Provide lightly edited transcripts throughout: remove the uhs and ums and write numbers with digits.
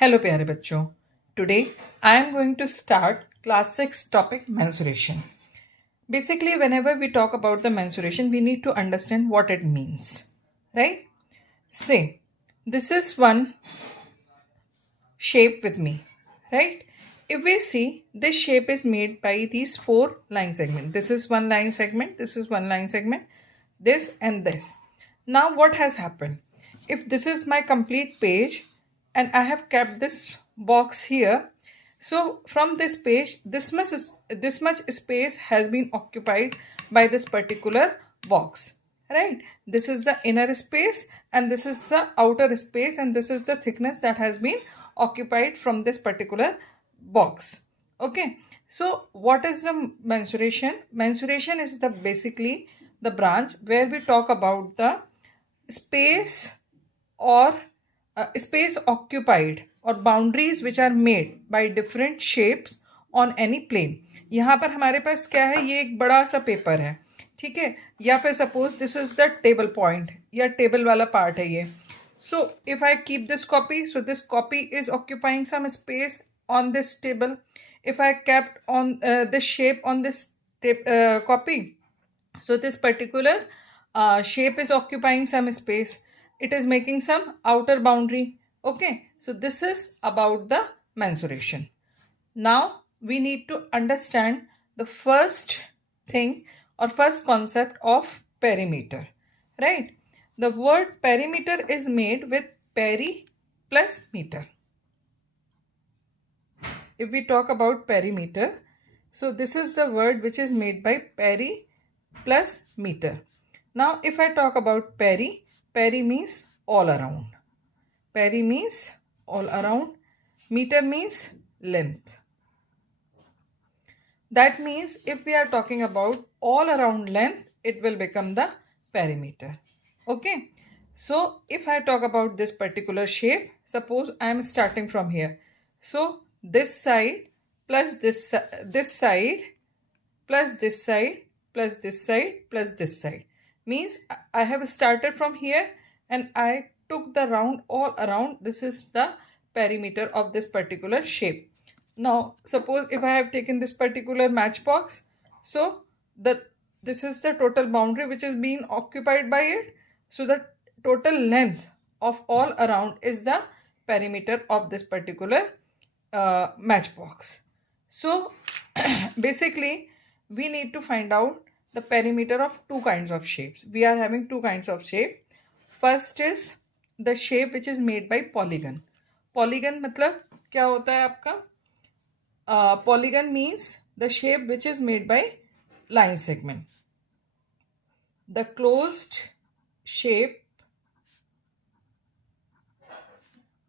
Hello प्यारे बच्चों. Today I am going to start class 6 topic mensuration. Basically, whenever we talk about the mensuration, we need to understand what it means. Right? Say, this is one shape with me. Right? If we see, this shape is made by these four line segments. This is one line segment, this is one line segment, this and this. Now what has happened? If this is my complete page and I have kept this box here, so from this page, this much space has been occupied by this particular box. Right? This is the inner space and this is the outer space, and this is the thickness that has been occupied from this particular box. Okay, so what is the mensuration? Mensuration is the basically the branch where we talk about the space or space occupied or boundaries which are made by different shapes on any plane. यहाँ पर हमारे पास क्या है, ये एक बड़ा सा paper है, ठीक है, या फिर suppose this is the table point या टेबल वाला पार्ट है ये. So if I keep this copy, so this copy is occupying some space on this table. If I kept on this shape on this copy, so this particular shape is occupying some space. It is making some outer boundary. Okay, so this is about the mensuration. Now we need to understand the first thing or first concept of perimeter, right? The word perimeter is made with peri plus meter. If we talk about perimeter, so this is the word which is made by peri plus meter. Now if I talk about peri, peri means all around. Peri means all around. Meter means length. That means if we are talking about all around length, it will become the perimeter. Okay, so if I talk about this particular shape, suppose I am starting from here, so this side plus this side plus this side plus this side plus this side means I have started from here and I took the round all around. This is the perimeter of this particular shape. Now suppose if I have taken this particular matchbox, so this is the total boundary which is being occupied by it. So the total length of all around is the perimeter of this particular matchbox. So basically we need to find out the perimeter of two kinds of shapes. We are having two kinds of shape. First is the shape which is made by polygon. Polygon मतलब क्या होता है आपका? Polygon means the shape which is made by line segment. The closed shape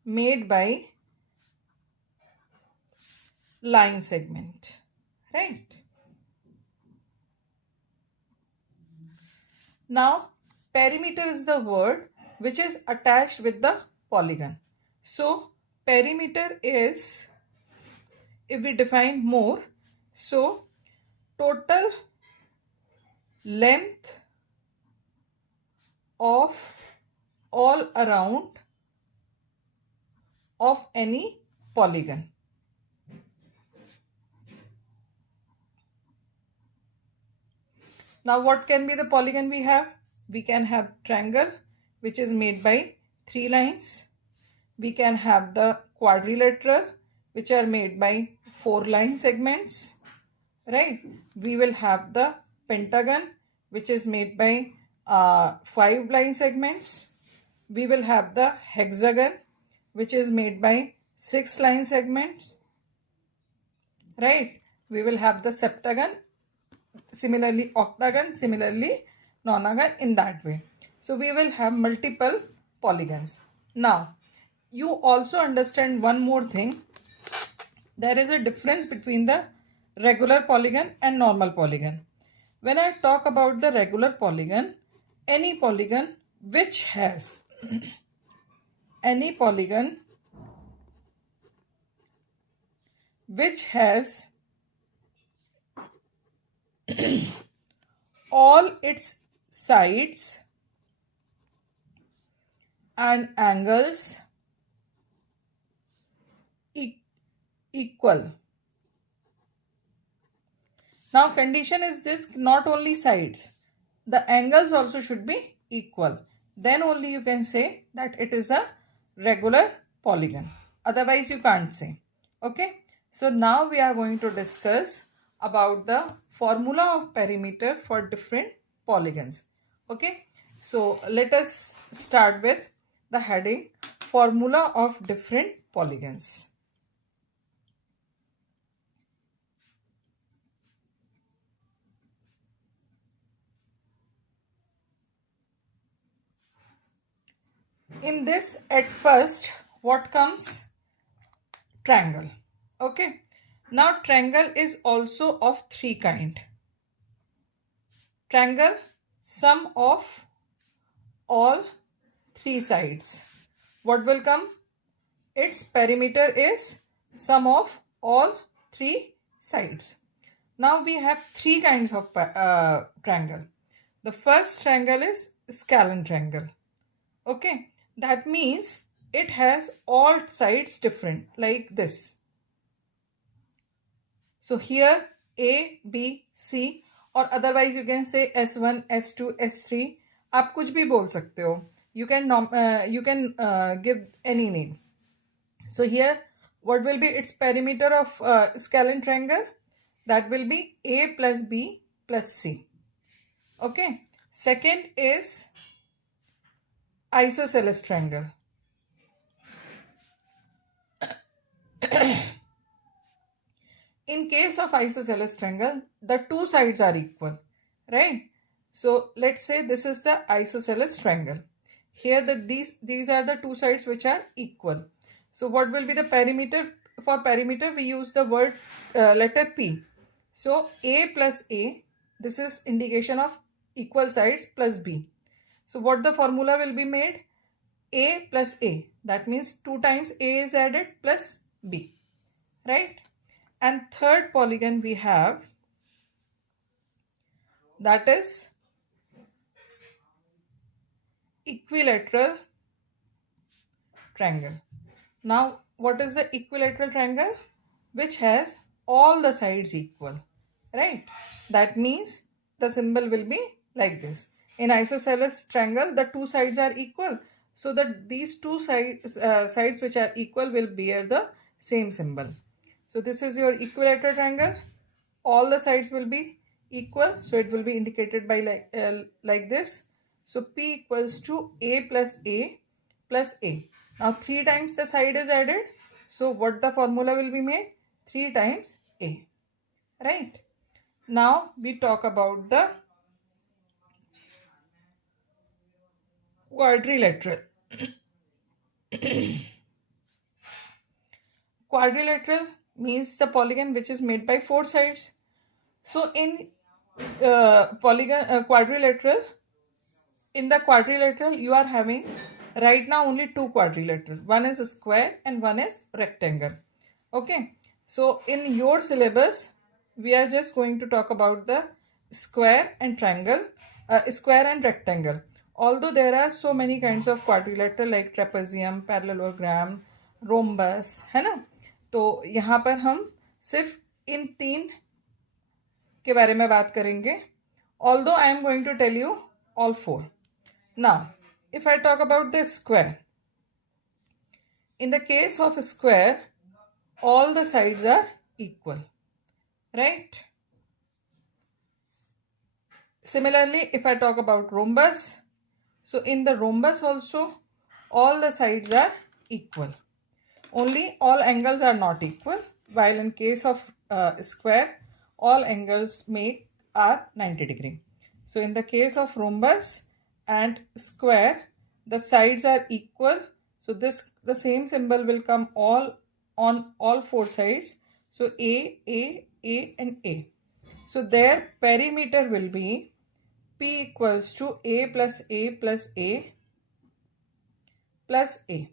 made by line segment, right? Now perimeter is the word which is attached with the polygon. So perimeter is, if we define more, so total length of all around of any polygon. Now what can be the polygon we have? We can have triangle which is made by 3 lines. We can have the quadrilateral which are made by 4 line segments, right? We will have the pentagon which is made by 5 line segments. We will have the hexagon which is made by 6 line segments, right? We will have the septagon, similarly octagon, similarly nonagon, in that way. So we will have multiple polygons. Now you also understand one more thing. There is a difference between the regular polygon and normal polygon. When I talk about the regular polygon, any polygon which has any polygon which has all its sides and angles equal. Now condition is this, not only sides, the angles also should be equal. Then only you can say that it is a regular polygon. Otherwise you can't say. Okay. So now we are going to discuss about the formula of perimeter for different polygons. Okay. So let us start with the heading formula of different polygons. In this, at first, what comes? Triangle. Okay. Now triangle is also of three kind. Triangle, sum of all three sides. What will come? Its perimeter is sum of all three sides. Now we have three kinds of triangle. The first triangle is scalene triangle. Okay, that means it has all sides different, like this. So here A, B, C, or otherwise you can say S1, S2, S3. आप कुछ भी बोल सकते हो. You can give any name. So here, what will be its perimeter of scalene triangle? That will be A plus B plus C. Okay. Second is isosceles triangle. In case of isosceles triangle, the two sides are equal, right? So let's say this is the isosceles triangle. Here these are the two sides which are equal. So what will be the perimeter? For perimeter, we use the word letter P. So A plus A, this is indication of equal sides, plus B. So what the formula will be made? A plus A. That means 2 times A is added plus B, right? And third polygon we have, that is equilateral triangle. Now, what is the equilateral triangle? Which has all the sides equal, right? That means the symbol will be like this. In isosceles triangle, the two sides are equal. So that these two sides which are equal will bear the same symbol. So this is your equilateral triangle. All the sides will be equal. So it will be indicated by like this. So P equals to A plus A plus A. Now 3 times the side is added. So what the formula will be made? 3 times A. Right. Now we talk about the quadrilateral. Quadrilateral means the polygon which is made by 4 sides. So in quadrilateral, in the quadrilateral you are having right now only 2 quadrilateral. One is a square and one is rectangle. Okay. So in your syllabus, we are just going to talk about the square and triangle, square and rectangle. Although there are so many kinds of quadrilateral like trapezium, parallelogram, rhombus, है ना? तो यहाँ पर हम सिर्फ इन 3 के बारे में बात करेंगे. Although I am going to tell you all 4. Now, if I talk about the square, in the case of a square, all the sides are equal, right? Similarly, if I talk about rhombus, so in the rhombus also, all the sides are equal. Only all angles are not equal, while in case of square, all angles are 90 degree. So in the case of rhombus and square, the sides are equal. So the same symbol will come on all 4 sides. So A, and A. So their perimeter will be P equals to A plus A plus A plus A,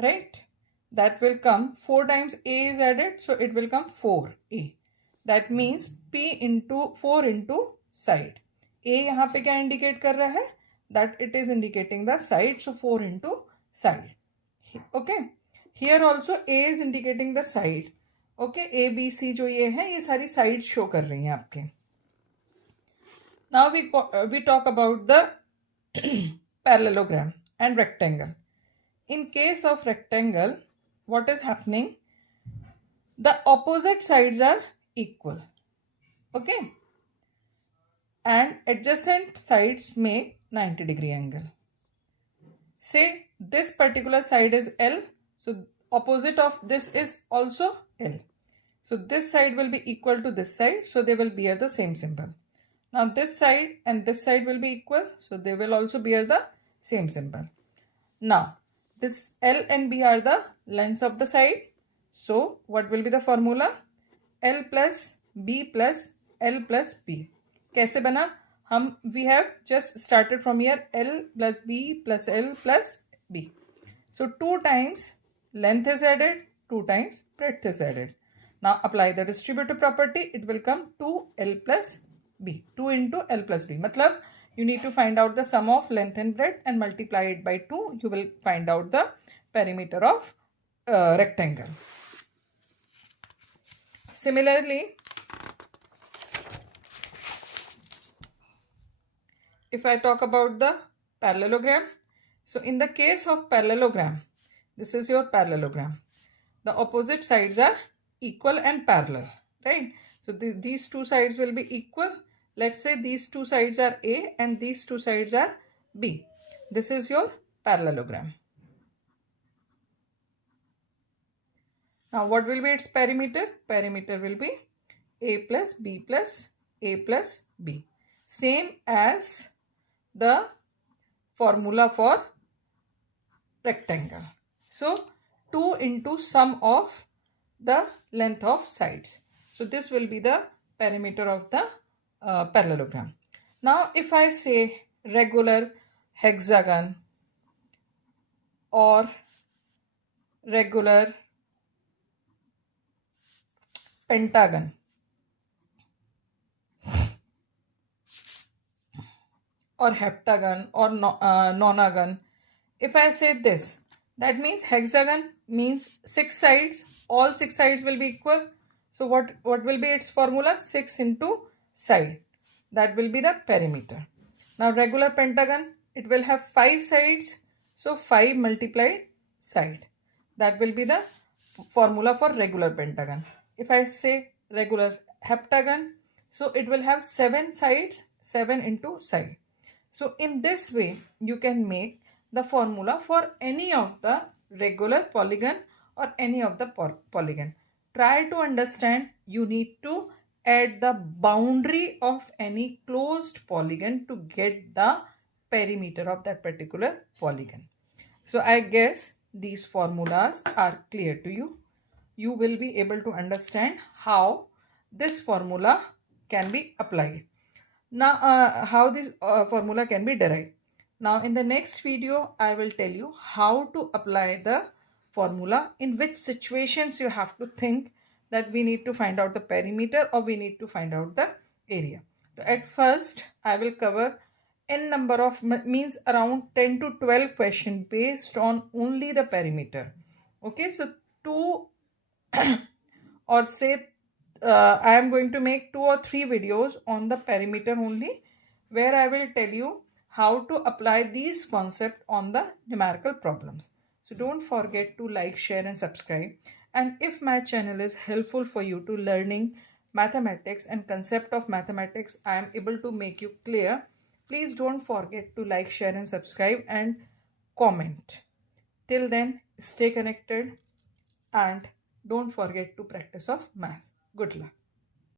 right? That will come 4 times A is added, so it will come 4A. That means P into 4 into side. A यहाँ पे क्या indicate कर रहा है? That it is indicating the side, so 4 into side. Okay. Here also A is indicating the side. Okay, A B C जो ये है ये सारी साइड शो कर रही हैं आपके. Now we talk about the parallelogram and rectangle. In case of rectangle, what is happening? The opposite sides are equal. Okay, and adjacent sides make 90-degree angle. Say this particular side is L, so opposite of this is also L. So this side will be equal to this side, so they will bear the same symbol. Now this side and this side will be equal, so they will also bear the same symbol. Now this L and B are the lengths of the side. So what will be the formula? L plus B plus L plus B. कैसे बना? We have just started from here, L plus B plus L plus B. So 2 times length is added, 2 times breadth is added. Now apply the distributive property, it will come 2L plus B. 2 into L plus B. Matlab, you need to find out the sum of length and breadth and multiply it by 2. You will find out the perimeter of rectangle. Similarly, if I talk about the parallelogram, so in the case of parallelogram, this is your parallelogram. The opposite sides are equal and parallel, right? So these two sides will be equal. Let's say these two sides are A and these two sides are B. This is your parallelogram. Now what will be its perimeter? Perimeter will be A plus B plus A plus B. Same as the formula for rectangle. So 2 into sum of the length of sides. So this will be the perimeter of the parallelogram. Now if I say regular hexagon or regular pentagon or heptagon or nonagon, if I say this, that means hexagon means 6 sides, all 6 sides will be equal. So what will be its formula? 6 into side, that will be the perimeter. Now regular pentagon, it will have 5 sides, so 5 multiplied side, that will be the formula for regular pentagon. If I say regular heptagon, so it will have 7 sides, 7 into side. So in this way you can make the formula for any of the regular polygon or any of the polygon. Try to understand, you need to add the boundary of any closed polygon to get the perimeter of that particular polygon. So I guess these formulas are clear to you. You will be able to understand how this formula can be applied. Now how this formula can be derived. Now in the next video, I will tell you how to apply the formula, in which situations you have to think that we need to find out the perimeter or we need to find out the area. So at first, I will cover n number of, means around 10 to 12 questions based on only the perimeter. Okay, so 2 or say I am going to make 2 or 3 videos on the perimeter only, where I will tell you how to apply these concepts on the numerical problems. So don't forget to like, share and subscribe. And if my channel is helpful for you to learning mathematics and concept of mathematics, I am able to make you clear. Please don't forget to like, share and subscribe and comment. Till then, stay connected and don't forget to practice of math. Good luck.